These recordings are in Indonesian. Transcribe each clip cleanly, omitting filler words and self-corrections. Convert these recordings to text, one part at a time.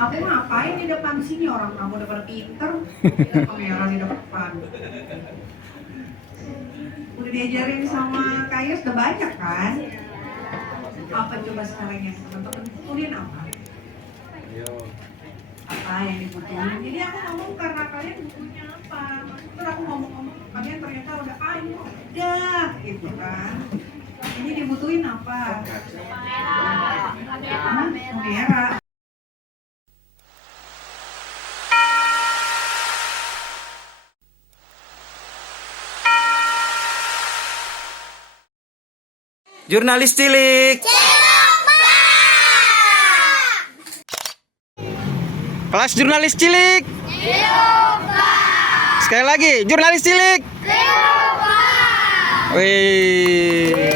Aku ngapain di depan sini, orang kamu udah pada pinter, kita kamera di depan. Udah diajarin sama Kayus udah banyak kan? Apa coba sekarang yang teman-teman butuhin apa? Apa yang dibutuhin? Jadi aku ngomong karena kalian butuhnya apa? Terus aku ngomong-ngomong, kalian ternyata udah ayo, udah gitu kan? Ini dibutuhin apa? Kamera. Jurnalis cilik. Kelas jurnalis cilik. Sekali lagi, jurnalis cilik. Wih.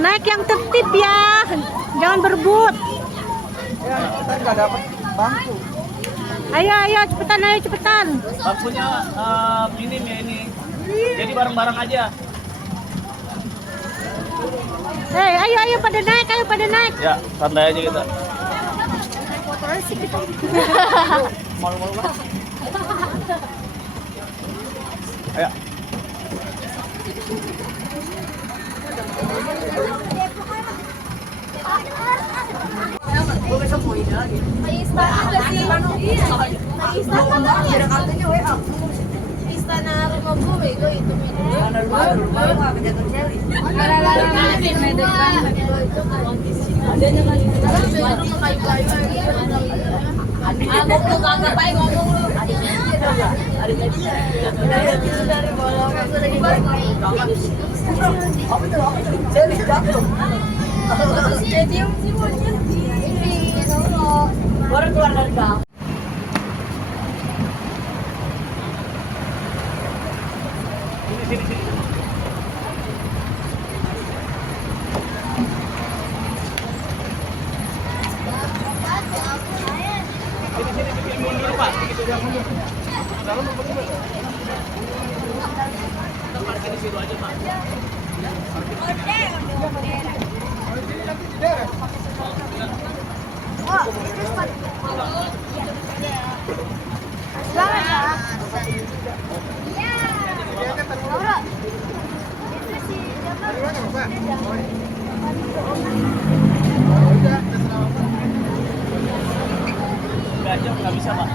Naik yang tertib ya, jangan berebut. Ya, kita nggak dapat bangku. Ayo cepetan, ayo cepetan. Bangkunya minim ya ini. Jadi bareng-bareng aja. Ayo pada naik. Ya, santai aja kita. Malu-malu banget. Ayo. Istana Rumah Bumi itu baru keluar dari gang. Sini. Sini bikin mundur, Pak. Sedikit udah mundur. Dalam apa juga? Kita parkir di situ aja, Pak. Nggak bisa, Pak.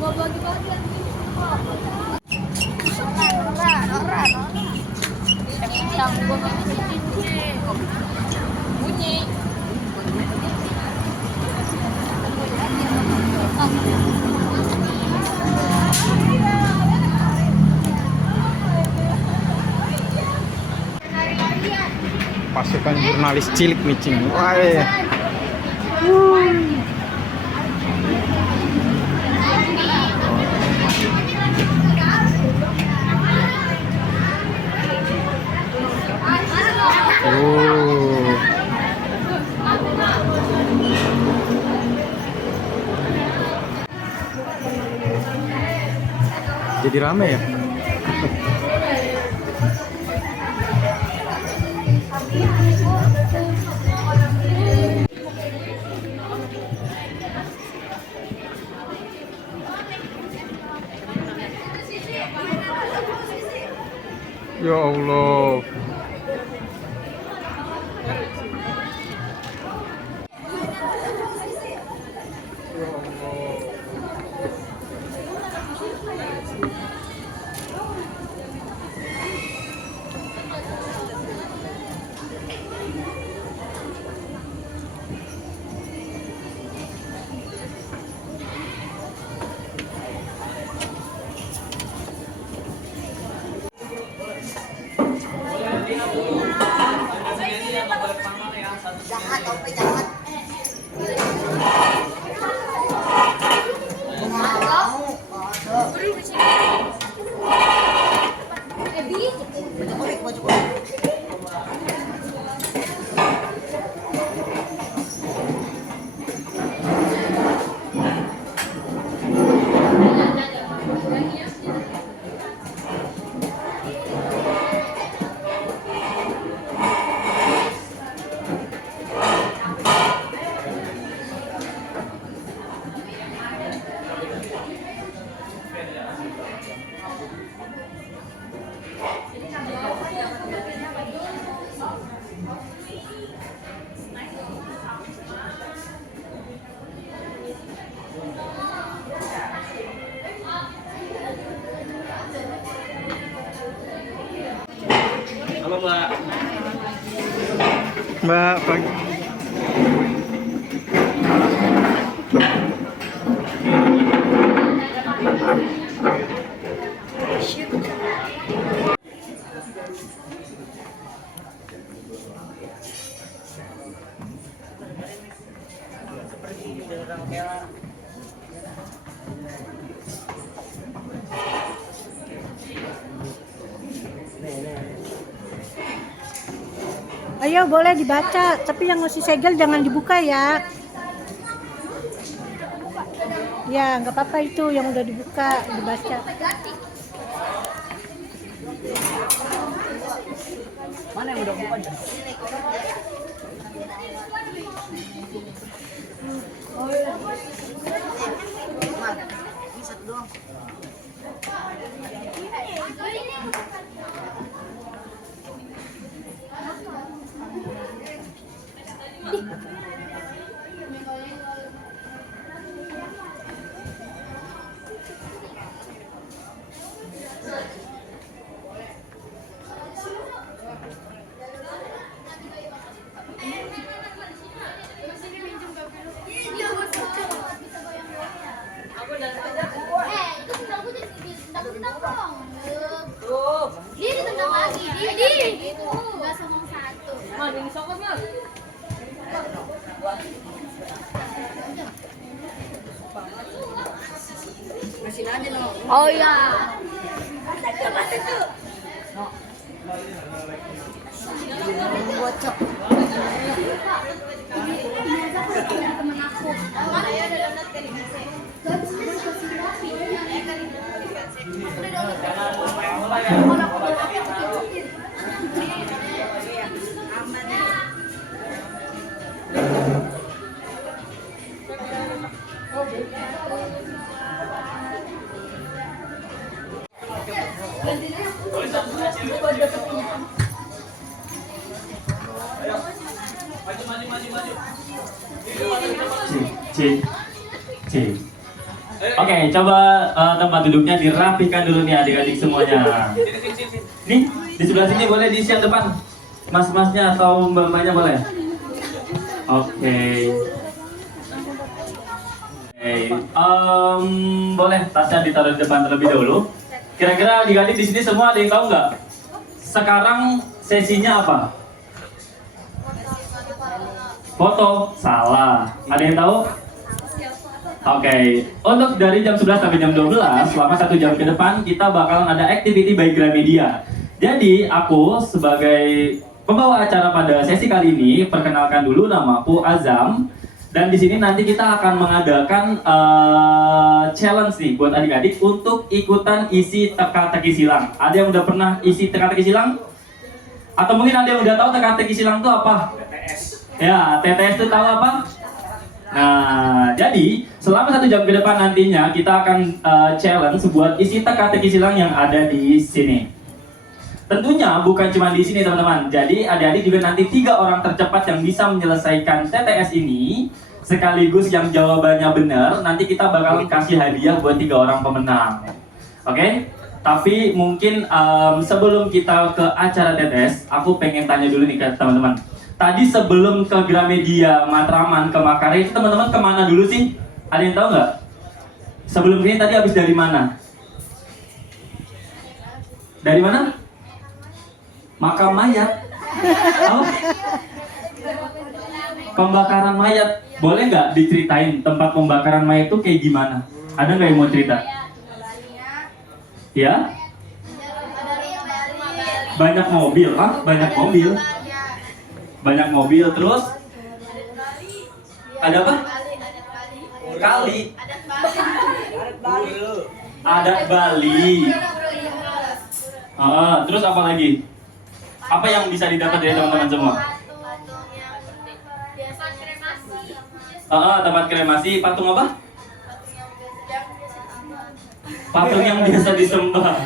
Mau bagi-bagi bunyi. Pasukan jurnalis cilik micing. Wah. Jadi ramai ya. Ya Allah. Halo Mbak. Mbak, pagi. Ayo boleh dibaca, tapi yang masih segel jangan dibuka ya. Ya, nggak apa-apa itu yang udah dibuka, dibaca. Mana yang udah buka? Dia ditendang lagi, dia gitu. Enggak somong satu. Mana ini sokotnya? Masih aja no. Oh iya. Bocok. Temen aku. Mana ya ada donat dari C. Oke, coba tempat duduknya dirapikan dulu nih adik-adik semuanya. Nih, di sebelah sini boleh diisi yang depan. Mas-masnya atau mbak-mbaknya boleh? Oke. Boleh tasnya ditaruh di depan terlebih dahulu. Kira-kira adik-adik di sini semua ada yang tahu nggak? Sekarang sesinya apa? Foto. Salah. Ada yang tahu? Oke, untuk dari jam 11 sampai jam 12, selama 1 jam ke depan, kita bakalan ada activity by Gramedia. Jadi, aku sebagai pembawa acara pada sesi kali ini, perkenalkan dulu nama aku Azam. Dan di sini nanti kita akan mengadakan challenge nih buat adik-adik untuk ikutan isi teka-teki silang. Ada yang udah pernah isi teka-teki silang? Atau mungkin ada yang udah tahu teka-teki silang itu apa? TTS. Ya, TTS itu tahu apa? Nah, jadi selama 1 jam ke depan nantinya kita akan challenge buat isi teka-teki silang yang ada di sini. Tentunya bukan cuma di sini teman-teman. Jadi adik-adik juga nanti 3 orang tercepat yang bisa menyelesaikan TTS ini sekaligus yang jawabannya benar. Nanti kita bakal kasih hadiah buat 3 orang pemenang. Oke? Tapi mungkin sebelum kita ke acara TTS, aku pengen tanya dulu nih ke teman-teman. Tadi sebelum ke Gramedia, Matraman, ke Makassar itu teman-teman kemana dulu sih? Ada yang tahu nggak? Sebelum ini tadi habis dari mana? Dari mana? Makam mayat. Oh. Pembakaran mayat. Boleh nggak diceritain tempat pembakaran mayat itu kayak gimana? Ada nggak yang mau cerita? Ya? Banyak mobil, ah? Banyak mobil. Banyak mobil, terus ada apa? Kali. Adat Bali. Terus apa lagi? Apa yang bisa didapat dari teman-teman semua? Tempat kremasi, patung apa? Patung yang biasa disembah.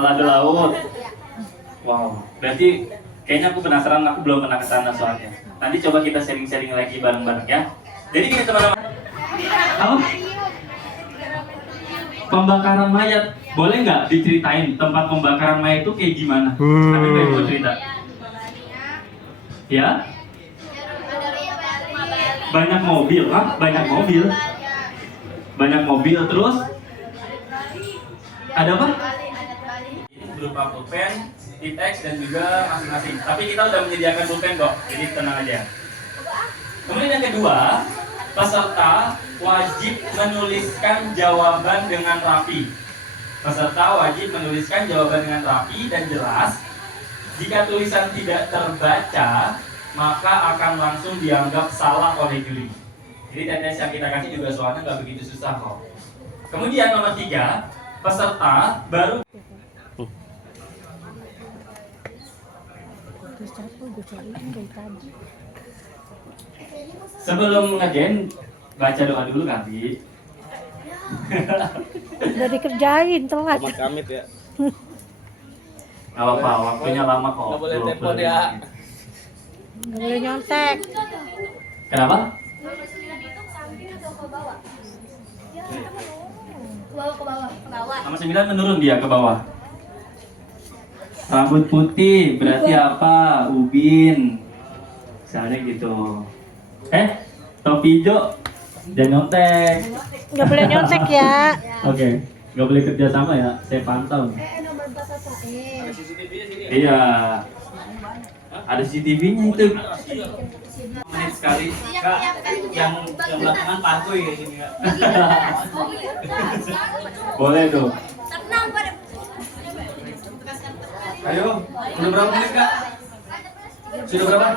Lada laut. Wow, berarti kayaknya aku penasaran, aku belum pernah ke sana soalnya. Nanti coba kita sharing-sharing lagi bareng-bareng ya. Jadi gini teman-teman. Apa? Pembakaran mayat. Boleh nggak diceritain tempat pembakaran mayat itu kayak gimana? Ada yang mau cerita? Ya? Banyak mobil, banyak mobil. Banyak mobil terus ada apa? Berupa pulpen, teks dan juga masing-masing. Tapi kita udah menyediakan pulpen kok, jadi tenang aja. Kemudian yang kedua, peserta wajib menuliskan jawaban dengan rapi. Peserta wajib menuliskan jawaban dengan rapi dan jelas. Jika tulisan tidak terbaca, maka akan langsung dianggap salah oleh juri. Jadi tes yang kita kasih juga soalnya nggak begitu susah kok. Kemudian nomor 3, peserta baru sebelum nge-gen baca doa dulu kali. Udah dikerjain telat. Amit ya. Gak apa-apa, waktunya lama kok. Nggak boleh telepon ya. Nggak boleh nyontek. Kenapa? Ke bawah. Nomor 9 menurun dia ke bawah. Rambut putih berarti apa? Ubin. Misalnya gitu. Topi hijau jangan nyontek. Nggak boleh nyontek ya. Oke, nggak boleh kerja sama ya. Saya pantau. Nomor 4 Iya. Ada CCTV-nya itu. Menit sekali. Kak, yang belakangan pantui kayak gini Kak. Boleh tuh. Tenang pada. Ayo, udah berapa menit Kak? Sudah berapa?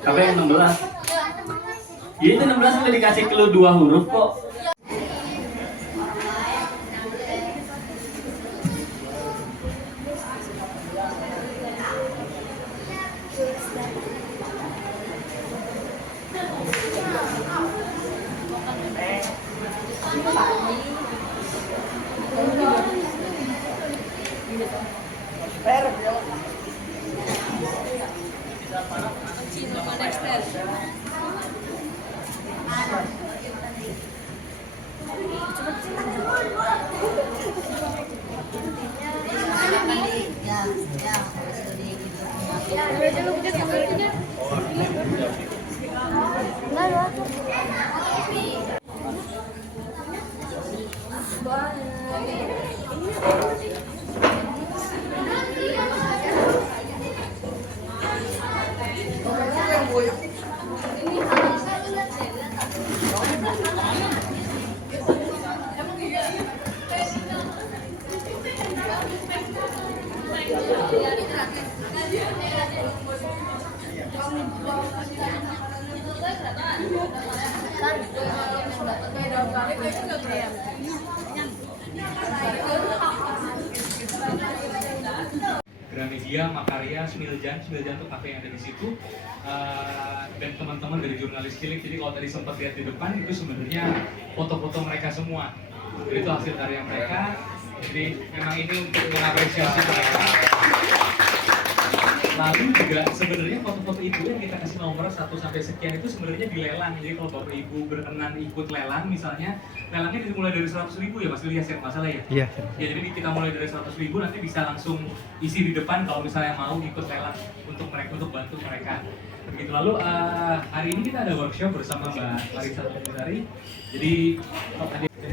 Sampai yang 16. Ya itu 16 udah dikasih clue 2 huruf kok. Gramedia, Makarya, Smiljan tuh kafe yang ada di situ, dan teman-teman dari jurnalis cilik. Jadi kalau tadi sempat lihat di depan itu sebenarnya foto-foto mereka semua. Jadi itu hasil karya mereka. Jadi memang ini untuk mengapresiasi mereka. Lalu juga sebenarnya foto-foto itu yang kita kasih nomor 1 sampai sekian itu sebenarnya dilelang. Jadi kalau Bapak Ibu berkenan ikut lelang misalnya, lelangnya dimulai dari 100.000 ya Mas Ilyas ya, masalah ya? Iya. Ya jadi kita mulai dari 100.000 nanti bisa langsung isi di depan kalau misalnya mau ikut lelang untuk mereka, untuk bantu mereka. Begitu. Lalu hari ini kita ada workshop bersama Mbak Marisa Tumusari. Jadi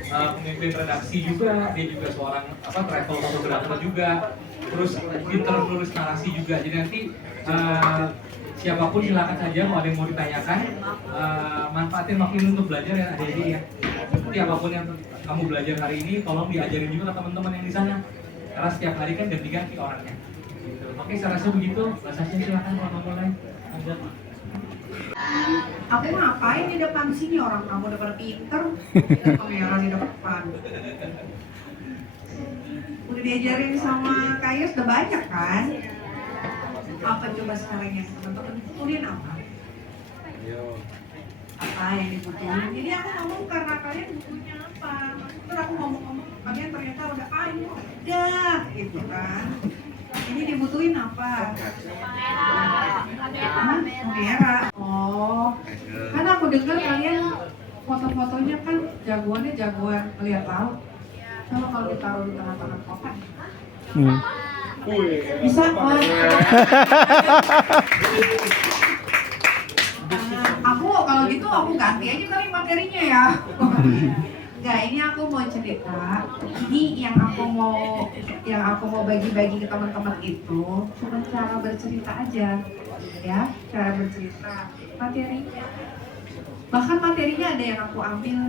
pemimpin redaksi juga, dia juga seorang travel photographer juga. Terus pinter nulis narasi juga. Jadi nanti siapapun silakan saja kalau ada yang mau ditanyakan, manfaatin waktu ini untuk belajar ya adik-adik ya. Jadi apapun yang kamu belajar hari ini, tolong diajarin juga ke teman-teman yang di sana. Karena setiap hari kan ganti-ganti orangnya. Gitu. Oke, saya rasa begitu. Mbak Sasha silakan kalau mau mulai. Aku ngapain di depan sini, orang kamu udah pada pinter, kamera di depan. Udah diajarin sama Kayus udah banyak kan? Apa coba sekarang yang teman-teman butuhin apa? Apa yang dibutuhin? Jadi aku ngomong karena kalian butuhnya apa? apa. Terus aku ngomong-ngomong, kalian ternyata udah ini udah gitu kan. Ini dibutuhin apa? Kamera. Oh, kan aku dengar kalian foto-fotonya kan jagoannya jagoan ngeliat laut. Coba kalau ditaruh di tengah-tengah kota. Bisa kok. Aku kalau gitu aku ganti aja kali materinya ya. Enggak, ini aku mau cerita. Ini yang aku mau bagi-bagi ke teman-teman itu cuma cara bercerita aja. Ya, cara bercerita. Materinya. Bahkan materinya ada yang aku ambil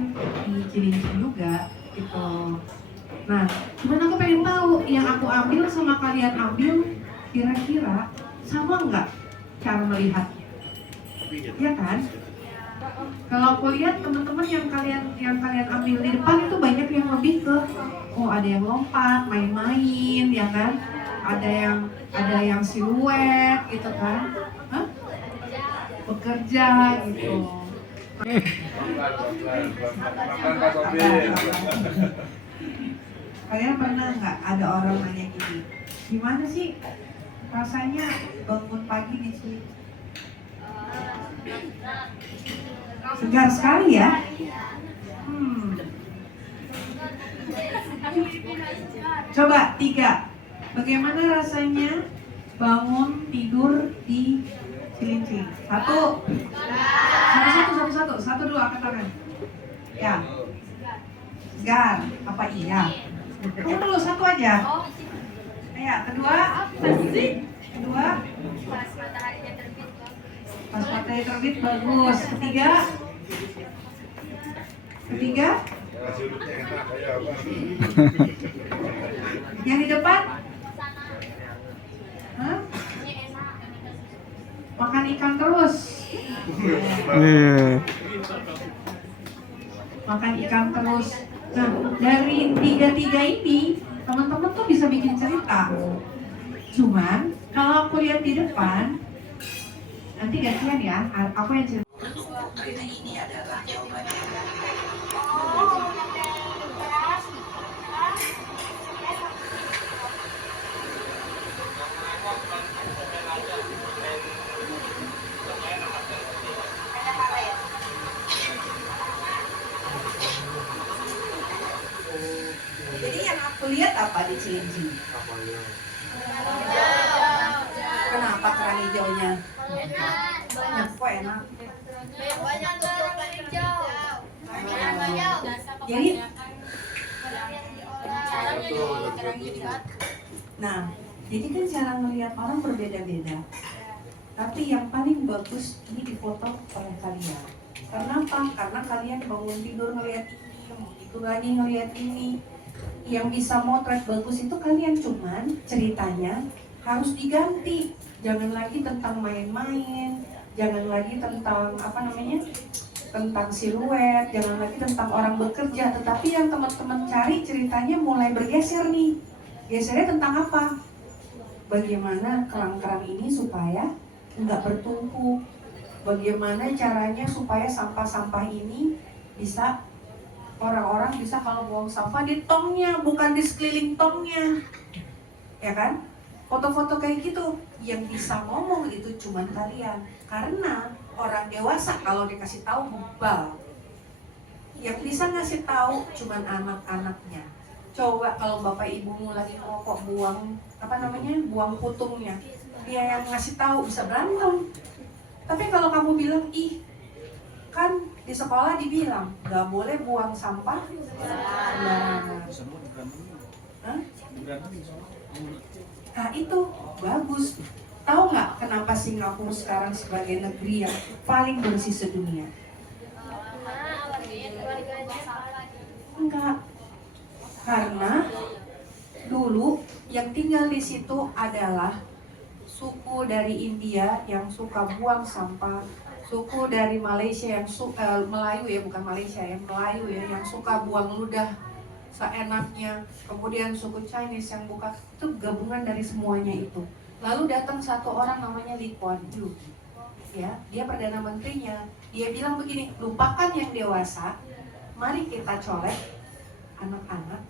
di Cilincing juga gitu. Nah, cuman aku pengen tahu yang aku ambil sama kalian ambil kira-kira sama nggak cara melihatnya? Ya kan? Kalau aku lihat teman-teman yang kalian ambil di depan itu banyak yang lebih ke ada yang lompat, main-main, ya kan? Ada yang siluet gitu kan? Hah? Bekerja gitu. Kalian pernah nggak ada orang nanya gini, gimana sih rasanya bangun pagi di sini? Segar sekali ya. Coba 3. Bagaimana rasanya bangun tidur di Cilincing? 1. Satu dulu angkat tangan. Ya. Segar. Apa iya? Kamu dulu 1 aja. Ya, kedua. Kedua. Pas mataharinya terbit. Pas matahari terbit bagus. Ketiga. Yang di depan? Hah? Makan ikan terus. Makan ikan terus. Nah, dari 3 ini teman-teman tuh bisa bikin cerita. Cuman kalau aku lihat di depan, nanti gantian ya. Aku yang cerita. Ini adalah jawabannya. Jadi yang aku lihat apa di Cilincing? Kenapa kerang hijaunya? Banyak kok enak. Banyak tuh hijau. Jadi, nah, jadi kan cara melihat orang berbeda-beda. Tapi yang paling bagus ini difoto oleh kalian. Karena apa? Karena kalian bangun tidur ngelihat ini, itu lagi ngelihat ini. Yang bisa motret bagus itu kalian, cuman ceritanya harus diganti. Jangan lagi tentang main-main, jangan lagi tentang tentang siluet, jangan lagi tentang orang bekerja. Tetapi yang teman-teman cari ceritanya mulai bergeser nih. Gesernya tentang apa? Bagaimana kerang-kerang ini supaya nggak bertumpuk? Bagaimana caranya supaya sampah-sampah ini bisa orang-orang bisa kalau buang sampah di tongnya, bukan di sekeliling tongnya, ya kan? Foto-foto kayak gitu, yang bisa ngomong itu cuman kalian. Karena orang dewasa kalau dikasih tahu bebal, yang bisa ngasih tahu cuman anak-anaknya. Coba kalau bapak ibumu lagi ngerokok buang putungnya, dia yang ngasih tahu bisa berantem. Tapi kalau kamu bilang kan di sekolah dibilang nggak boleh buang sampah sembarangan. Nah itu bagus. Tahu nggak kenapa Singapura sekarang sebagai negeri yang paling bersih sedunia? Enggak, karena dulu yang tinggal di situ adalah suku dari India yang suka buang sampah, suku dari Malaysia yang Melayu ya, bukan Malaysia ya, Melayu ya, yang suka buang ludah seenaknya, kemudian suku Chinese yang itu gabungan dari semuanya itu. Lalu datang satu orang namanya Lee Kuan Yew, ya, dia perdana menterinya. Dia bilang begini, lupakan yang dewasa, mari kita colek anak-anak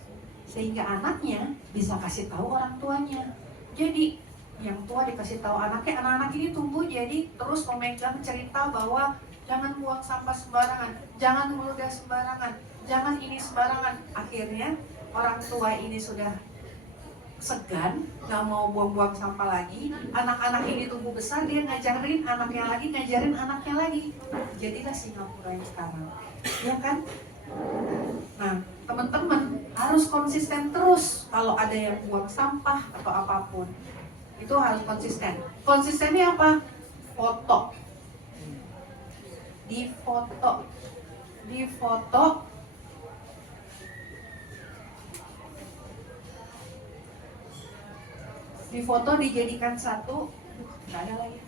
sehingga anaknya bisa kasih tahu orang tuanya. Jadi yang tua dikasih tahu anaknya, anak-anak ini tumbuh jadi terus memegang cerita bahwa jangan buang sampah sembarangan, jangan meludah sembarangan, jangan ini sembarangan. Akhirnya orang tua ini sudah segan, nggak mau buang-buang sampah lagi. Anak-anak ini tumbuh besar, dia ngajarin anaknya lagi, ngajarin anaknya lagi. Jadilah Singapura yang sekarang, ya kan? Nah, teman-teman harus konsisten terus kalau ada yang buang sampah atau apapun. Itu harus konsisten. Konsistennya apa? Foto. Difoto. Difoto dijadikan satu. Nggak ada lagi.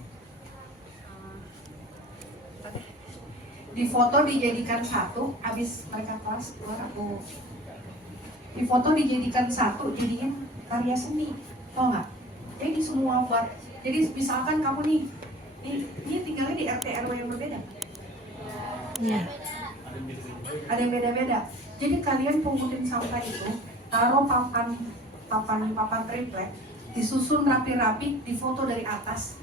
Difoto dijadikan satu. Habis mereka kelas keluar aku. Difoto dijadikan satu, jadiin karya seni. Tau nggak? Jadi semua buat. Jadi misalkan kamu nih, ini tinggalnya di RT RW yang berbeda. Iya. Ada yang beda-beda. Jadi kalian pungutin sampah itu, taruh papan triplek, disusun rapi-rapi, difoto dari atas.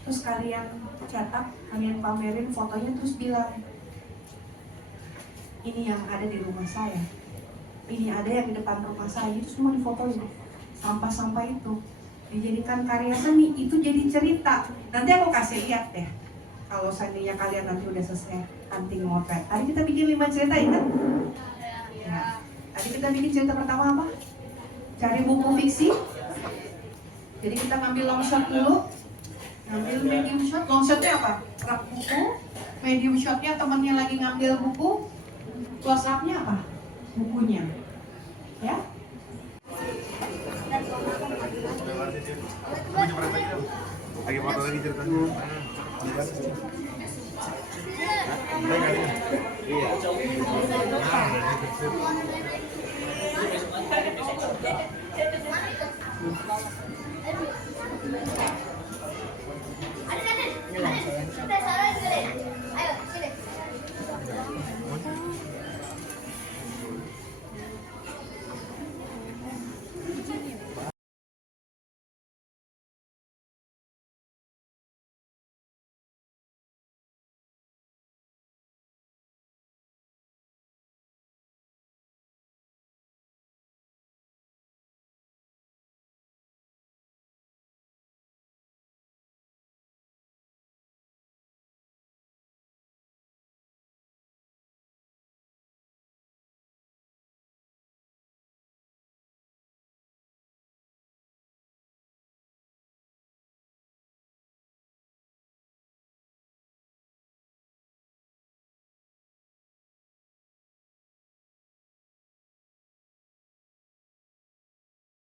Terus kalian cetak, kalian pamerin fotonya, terus bilang, ini yang ada di rumah saya, ini ada yang di depan rumah saya, itu semua difotoin. Sampah-sampah itu dijadikan karya seni, itu jadi cerita. Nanti aku kasih lihat deh. Kalau seandainya kalian nanti udah selesai hunting motret. Tadi kita bikin 5 cerita, ingat? Ya. Tadi kita bikin cerita pertama apa? Cari buku fiksi. Jadi kita ngambil long shot dulu, ngambil medium shot. Long shotnya apa? Rak buku. Medium shotnya temannya lagi ngambil buku. Close up-nya apa? Bukunya. Ya? Lagi foto lagi ceritanya. Iya.